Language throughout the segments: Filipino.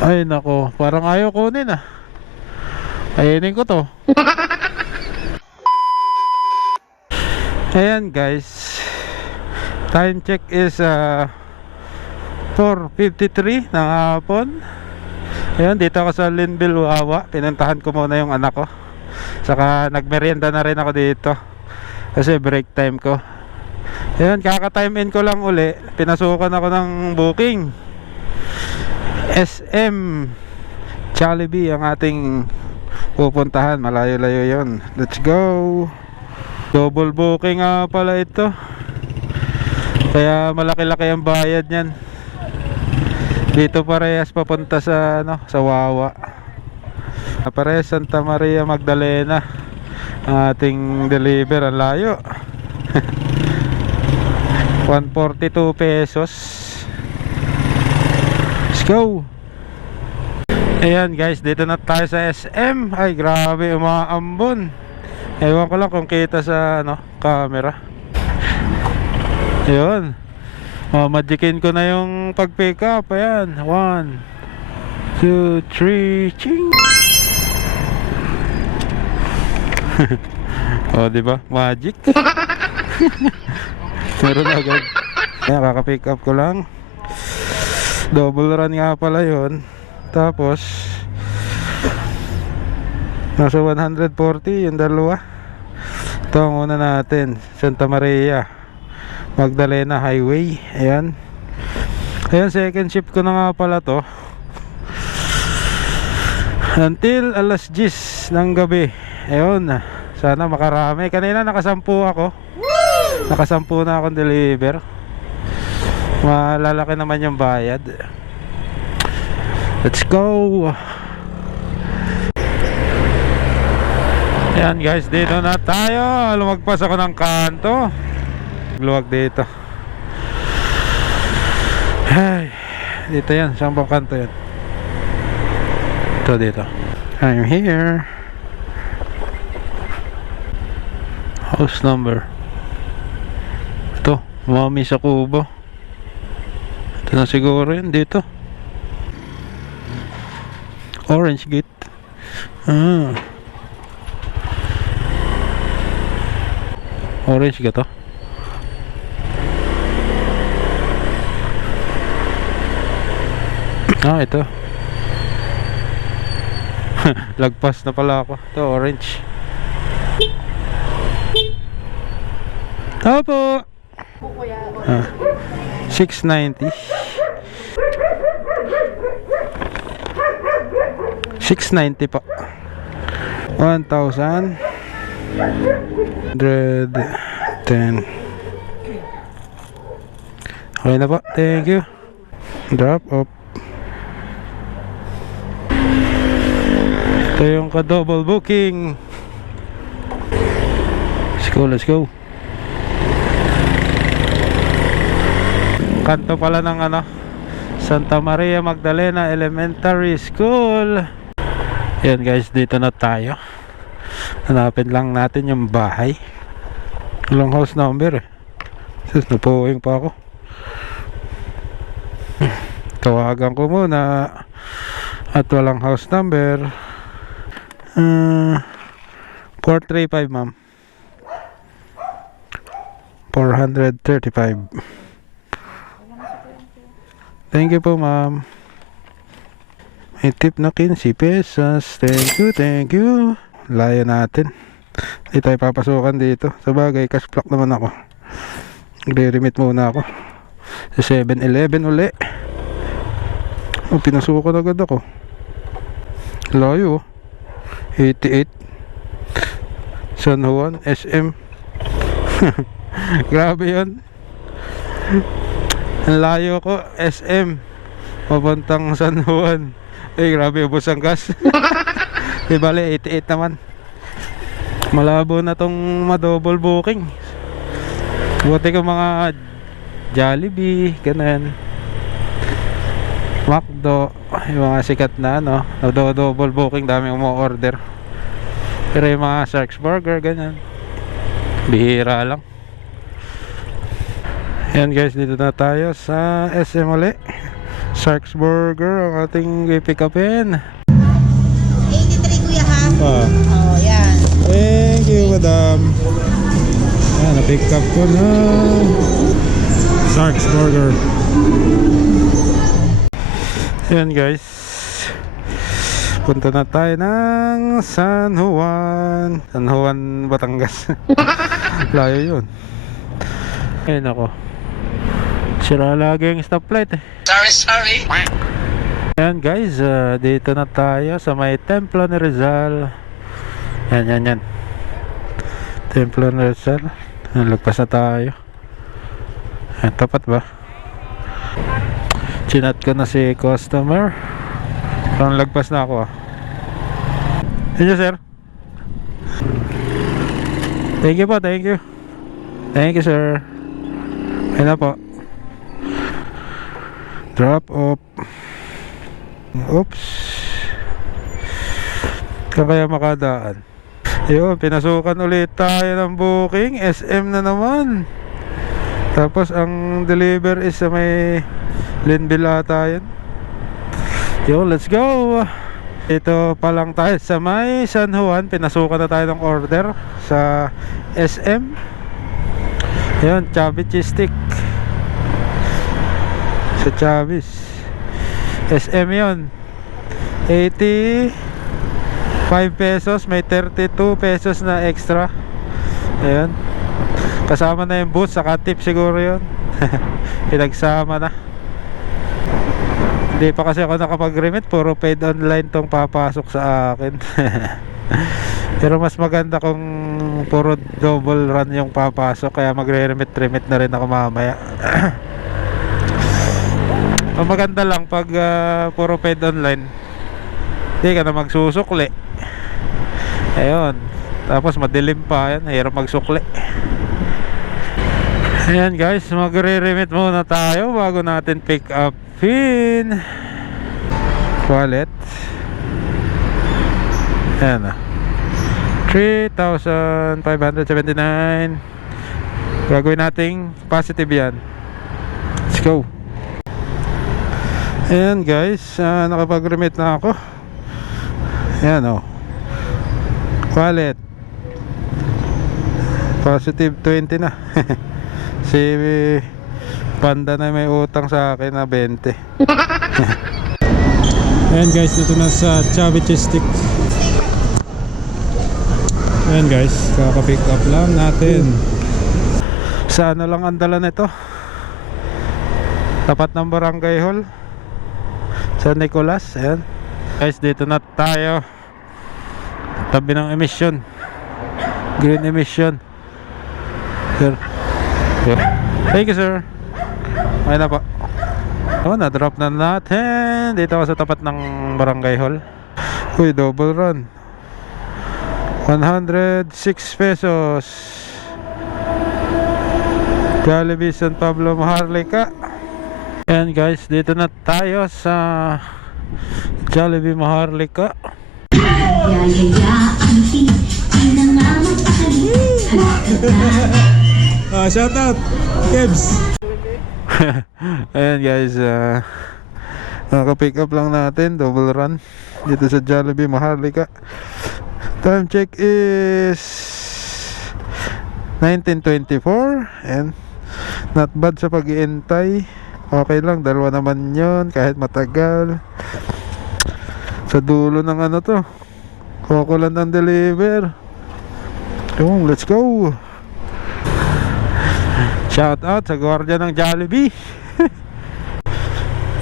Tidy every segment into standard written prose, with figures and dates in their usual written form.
Ay nako, parang ayaw kunin ah. Kainin ko to. Ayan guys, time check is 4:53 ng hapon. Ayan, dito ako sa Linville, Wawa. Pinuntahan ko muna yung anak ko. Saka nagmerienda na rin ako dito kasi break time ko. Ayan, kaka-time in ko lang uli. Pinasukan ako ng booking. SM Jollibee ang ating pupuntahan. Malayo-layo yun. Let's go. Double booking nga pala ito, kaya malaki-laki ang bayad niyan. Dito parehas papunta sa sa Wawa. Parehas Santa Maria Magdalena ang ating deliver. Ang layo. 142 pesos. Let's go. Ayan guys, dito na tayo sa SM. Ay grabe, umaambon. Ewan ko lang kung kita sa camera. Ayun, magikin ko na yung pag pick up. Ayan, 1, 2, 3, ching. O diba, magic. Meron agad. Ayan, kaka-pick up ko lang. Double run nga pala yun. Tapos nasa 140 yung dalawa. Ito ang una natin, Santa Maria Magdalena Highway. Ayan. Ayan, second shift ko na nga pala to until alas 10 ng gabi. Ayun, sana makarami. Kanina nakasampu ako. Nakasampu na akong deliver. Malalaki naman yung bayad. Let's go. Ayan guys, dito na tayo. Lumagpas ako ng kanto. Luwag dito. Ay, dito yan. Saan bang kanto yan? Ito dito. I'm here. House number. Ito, Mami sa Kubo. Ito na siguro yun dito. Orange Gate. Orange ka to? Ito. Lagpas na pala ako. Ito, orange. Opo. 690. 690 pa. 1,110. Okay na po. Thank you. Drop off. Ito yung ka-double booking. Let's go, let's go. Kanto pala ng Santa Maria Magdalena Elementary School. Yan guys, dito na tayo. Hanapin lang natin yung bahay. Walang house number eh. Sus, napuwing pa ako. Tawagan ko muna. At walang house number. 435 ma'am. 435. Thank you po ma'am. May tip na 15 pesos. Thank you, thank you. Layo natin. Hindi tayo papasukan dito. Sa bagay, cash flock naman ako. Nagre-remit muna ako sa 7-Eleven uli. Pinasukan agad ako. Layo. 88 San Juan SM. Grabe yun. Ang layo ko, SM papuntang San Juan. Grabe, ubos ang gas. Bale 88 naman. Malabo na tong ma-double booking. Buti ko mga Jollibee, ganun, McDo, yung mga sikat na double booking, daming umu-order. Pero yung mga Sharks Burger, ganyan, bihira lang. Yan guys, dito na tayo sa SM uli. Sharks Burger ang ating pick upin. 83 kuya ha? Ah. Oh, yan. Thank you, madam. Ayan, na-pick up ko na Sharks Burger. Ayan guys, punta na tayo ng San Juan, Batangas. Layo yun. Ayun ako, sira lagi yung stoplight eh. Sorry. Ayan guys, dito na tayo sa may Templo ni Rizal. Yan Templo ni Rizal. Lagpas na tayo. Ayan, tapat ba? Chinat ko na si customer. Parang lagpas na ako ah. Thank you sir. Thank you po, thank you. Thank you sir. Ayan na po. Drop off. Oops. Kaya makadaan. Yun, pinasukan ulit tayo ng booking. SM na naman. Tapos ang deliver is sa may Linville ata yun. Yo, let's go. Ito pa lang tayo sa may San Juan. Pinasukan na tayo ng order sa SM. Yun, Chubby Cheese Stick sa Chubby's SM yun. 85 pesos. May 32 pesos na extra. Ayun, kasama na yung booth, saka tip siguro yun. Pinagsama na. Hindi pa kasi ako nakapag-remit, puro paid online tong papasok sa akin. Pero mas maganda kung puro double run yung papasok, kaya magre-remit na rin ako mamaya. Ang maganda lang pag puro paid online, hindi ka na magsusukli. Ayun, tapos madilim pa yan, hirap magsukli. Ayan guys, magre-remit muna tayo bago natin pick up pin wallet. Ayan na, 3,579. Gagawin nating positive yan. Let's go. Ayan guys, nakapag-remit na ako. Ayan o, wallet positive 20 na. Si Panda na may utang sa akin na 20. Ayan guys, dito na sa Chubby Cheese Stick. Ayan guys, kaka-pick up lang natin. Sa ano lang ang dala nito, tapat ng Barangay Hall, San Nicolas. Ayan guys, dito na tayo, tabi ng emission, green emission. Sir, thank you sir. Ayun na po. Oh, na-drop na natin. Dito ako sa tapat ng Barangay Hall. Uy, double run, 106 pesos. Jollibee San Pablo Maharlika. Ayan guys, dito na tayo sa Jollibee Maharlika. Shout out Kebs. Ayan guys, naka-pick up lang natin, double run dito sa Jollibee Maharlika. Time check is 19:24 and not bad sa pag-iintay. Okay lang, dalawa naman yun kahit matagal. Sa dulo ng ano to, kukulan ng deliver. Let's go. Shout out sa gwardiya ng Jollibee.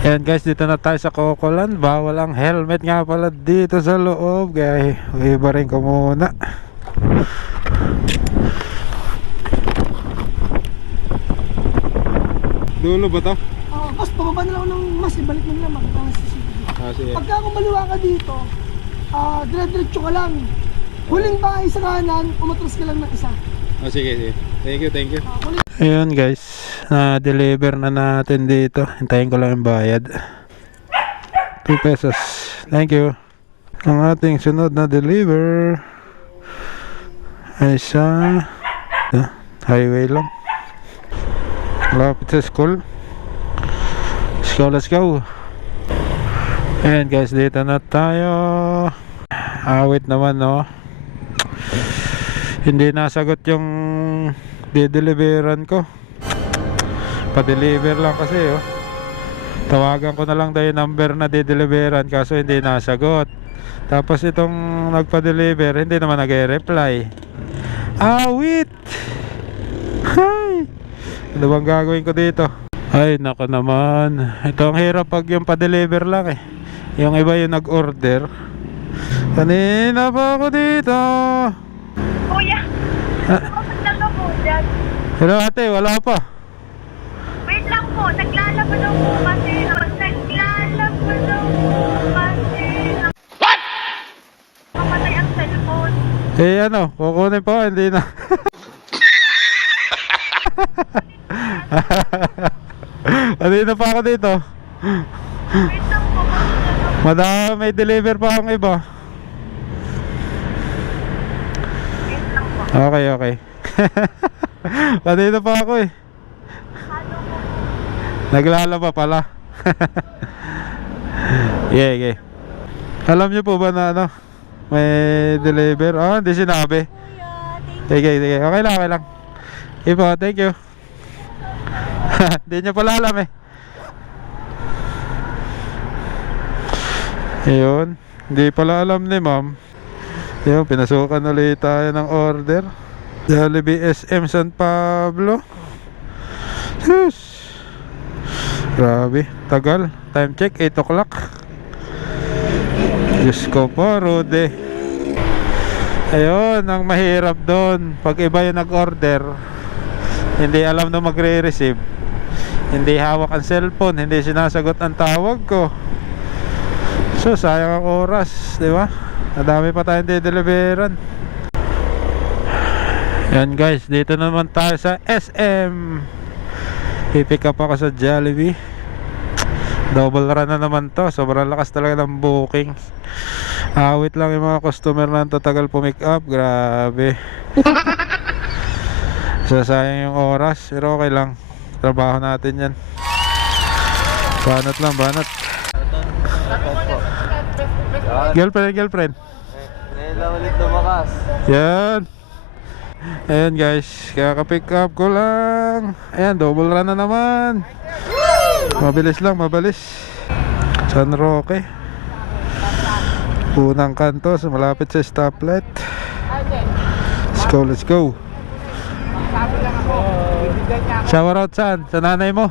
Ayan guys, dito na tayo sa Cocoland. Bawal ang helmet nga pala dito sa loob, kaya iba rin ko muna. Dulo ba to? Oo, boss, pababa na lang ako ng mas, ibalik mo na makita sa CCTV. Sige. Pagka kumaliwa ka dito, dire-diretso ka lang. Huling bahay sa kanan, umatras ka lang ng isa. Sige. Thank you. Huling... Ayun guys, na-deliver na natin dito. Hintayin ko lang yung bayad, 2 pesos. Thank you. Ang ating sunod na deliver ay sa highway lang, lapit sa school. Let's go. Ayan guys, dito na tayo. Awit naman, no. Hindi nasagot yung dideliveran ko. Pa-deliver lang kasi, oh. Tawagan ko na lang daw yung number na dideliveran, kaso hindi nasagot. Tapos itong nagpa-deliver, hindi naman nag-reply. Awit! Hay! Ano bang gagawin ko dito? Ay, nako naman. Ito ang hirap pag yung pa-deliver lang eh. Yung iba yung nag-order. Kanina pa ako dito. Kuya, pupunta ka po dyan. Hello ate, wala pa. Wait lang po, naglalaban ako kasi. Naglalaban ako kasi. What? Mamatay ang cellphone. Eh ano, kukunin pa, hindi na. Kanina pa ako dito. Wait lang po, Madami, may deliver pa akong iba. wait lang po. Okay, okay. Kanina pa ako eh. Naglalaba pala. Yeah, yeah. Alam niyo po ba na ano, may deliver? Ah, hindi sinabi. Sige, sige. Okay lang, okay lang. Ipo, thank you. Hindi niya pala alam eh. Ayun. Hindi pala alam ni ma'am. Ayun, pinasukan ulit tayo ng order. Jollibee SM San Pablo. Sus. Grabe, tagal. Time check, 8 o'clock. Diyos ko po, Rude. Ayun, ang mahirap doon. Pag iba yung nag-order, hindi alam na magre-receive, hindi hawak ang cellphone, hindi sinasagot ang tawag ko. So, sayang ang oras, di ba? Nadami pa tayong dideliveran. Yan guys, dito naman tayo sa SM. Pipick up ako sa Jollibee. Double run na naman to. Sobrang lakas talaga ng booking. Awit lang yung mga customer na tatagal pumick up. Grabe. Sasayang yung oras, pero okay lang. Trabaho natin yan. Banat lang, banat. Girlfriend, girlfriend. Ngayon lang ulit lumakas. Yan. Ayan guys, kaka-pick up ko lang. Ayan, double run na naman. Mabilis lang, mabilis. San Roque. Unang kanto, malapit sa stoplight. Let's go, let's go. Shower out saan? Sa nanay mo?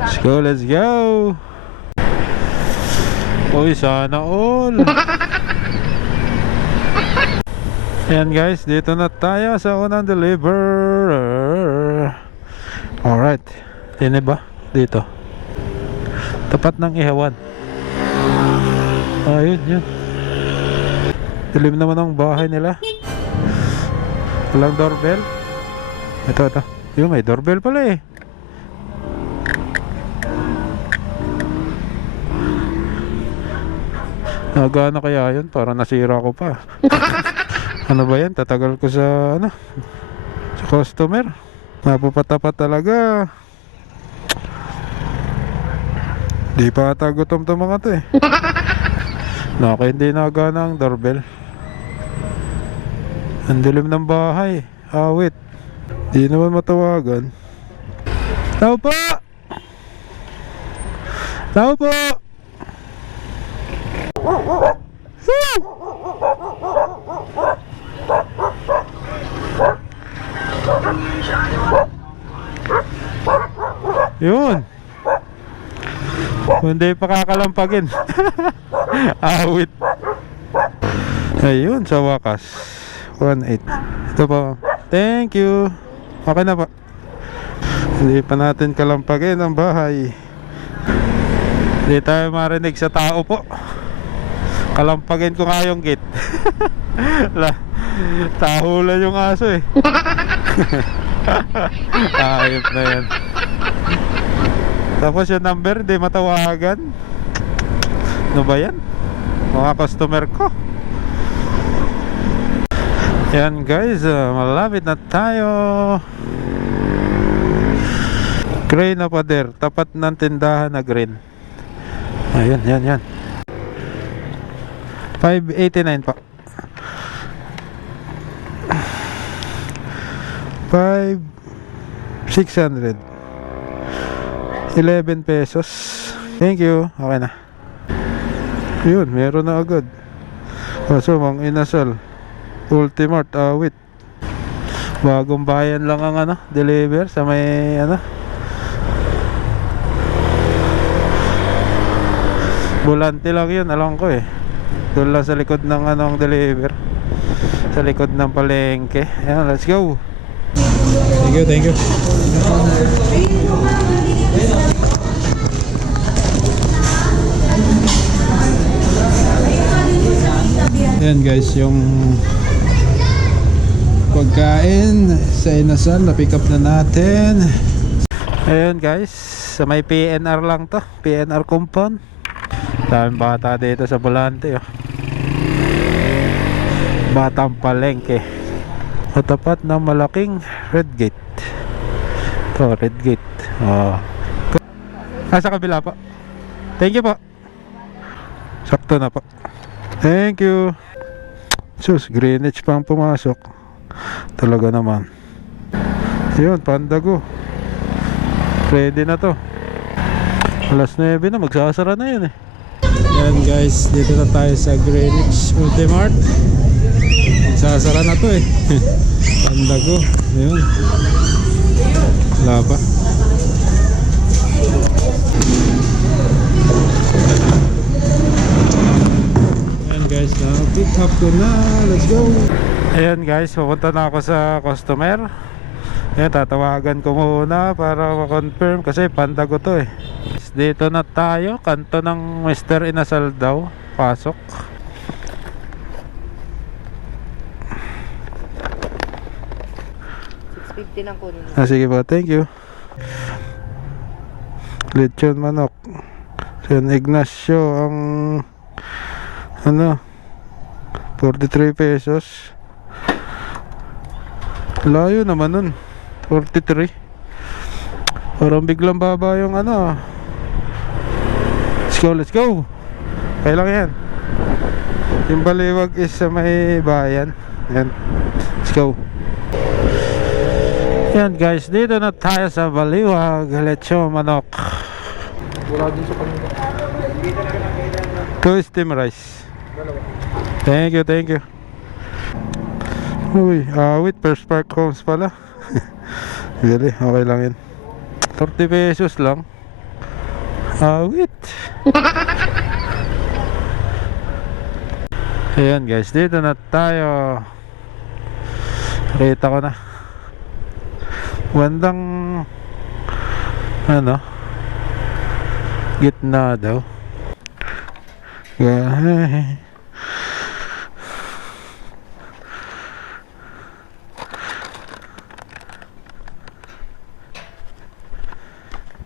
Let's go, let's go. Uy, sana all. Ayan guys, dito na tayo sa unang deliver. Alright. Tine ba? Dito. Tapat ng Ihawan. Ayun, yun. Dilim naman ang bahay nila. Walang doorbell. Ito, ito. Yung may doorbell pala eh. Nagana kaya yun? Para nasira ko pa. Ano ba yan? Tatagal ko sa ano? Sa customer. Napupatapat talaga. Di pa ata gutom to mga to eh. Naka hindi nagana ang doorbell. Ang dilim ng bahay. Awit. Di naman matawagan. Tao po! Tao po! Yun. Hindi pa kakalampagin. Awit. Ayun, sa wakas 1.8. Ito pa. Thank you. Okay na pa. Hindi pa natin kalampagin ang bahay. Hindi tayo marinig sa tao po. Kalampagin ko nga yung gate. Tahulan yung aso eh. Ayop na yan. Tapos yung number di matawagan. Ano ba yan? Mga customer ko. Yan guys, malapit na tayo. Gray na pader, tapat ng tindahan na green. Ayan, yan. 589 pa. 5,600. 11 pesos. Thank you. Okay na. Yun, meron na agad. Kaso, Mang Inasal Ultimart, awit. Bagong bayan lang ang deliver sa may Bulante lang yun, alam ko eh. Doon lang sa likod ng ang deliver. Sa likod ng palengke. Ayan, let's go. Thank you. Ayan guys, yung pagkain sa Inasal, na-pick up na natin. Ayan guys, sa may PNR lang to, PNR compound. Daming bata dito sa Bulante oh. Batang palengke. Katapat ng malaking red gate. To, red gate. Oh. Sa kabila po. Thank you po. Sakto na po. Thank you. Sus, Greenwich pang pumasok. Talaga naman. Yun, Pandago. Ready na to. Alas 9 na, magsasara na yun eh. Yan guys, dito na tayo sa Greenwich Ultimart. Magsasara na to eh. Pandago. Ayun. Wala pa. Ayan guys, na-pick up ko na. Let's go. Ayan guys, pupunta na ako sa customer. Ayan, tatawagan ko muna para ma-confirm kasi Pandago to eh. Dito na tayo, kanto ng Mr. Inasal daw. Pasok. Lang kunin mo. Sige po, thank you. Lechon manok. San Ignacio ang 43 pesos. Layo naman nun, 43. Parang biglang baba yung Let's go. Kailang yan. Yung Baliwag is sa may bayan. Yan. Let's go. Yan guys, dito na tayo sa Baliwag. Lechon manok. Wala din sa kanila. 2 steam rice. Thank you. Uy, awit First Park Homes pala. Really, okay lang yan. 30 pesos lang. Awit. Ayan guys, dito na tayo. Rita ko na. Bandang gitna daw. Yeah.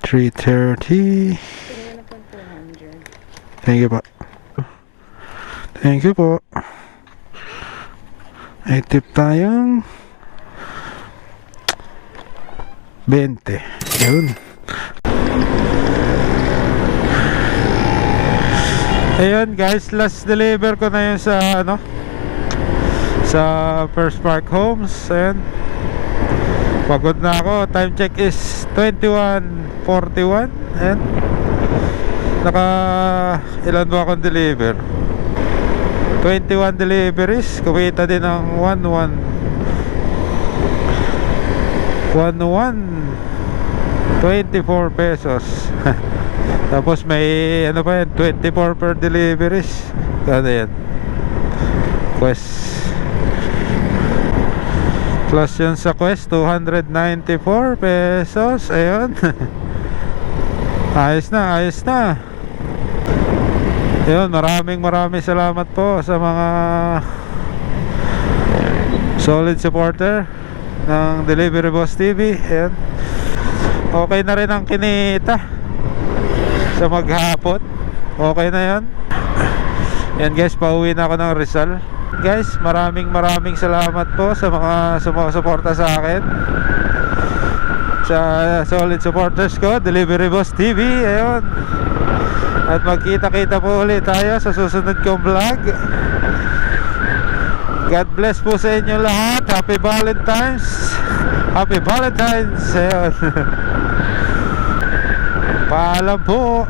$3.30. Thank you po. Thank you po. May tip tayong 20. Yun. Ayun guys, last deliver ko na yun sa sa First Park Homes. Ayun. Pagod na ako. Time check is 21:41. Ayun. Naka ilan ba akong deliver? 21 deliveries. Kumita din ng 24 pesos. Tapos may pa yan, 24 per deliveries. Ano yan? Quest plus yun sa Quest, 294 pesos. Ayun. Ayos na. Ayun, maraming salamat po sa mga solid supporter ng Delivery Boss TV. Ayun. Okay na rin ang kinita sa maghapon. Okay na yan. Yan guys, pauwi na ako ng Rizal. guys. Maraming salamat po sa mga sumusuporta sa akin, sa solid supporters ko, Delivery Boss TV. Ayun. At magkita-kita po ulit tayo sa susunod kong vlog. God bless po sa inyo lahat. Happy Valentine's. Happy Valentine's. Ayun. Paalam po.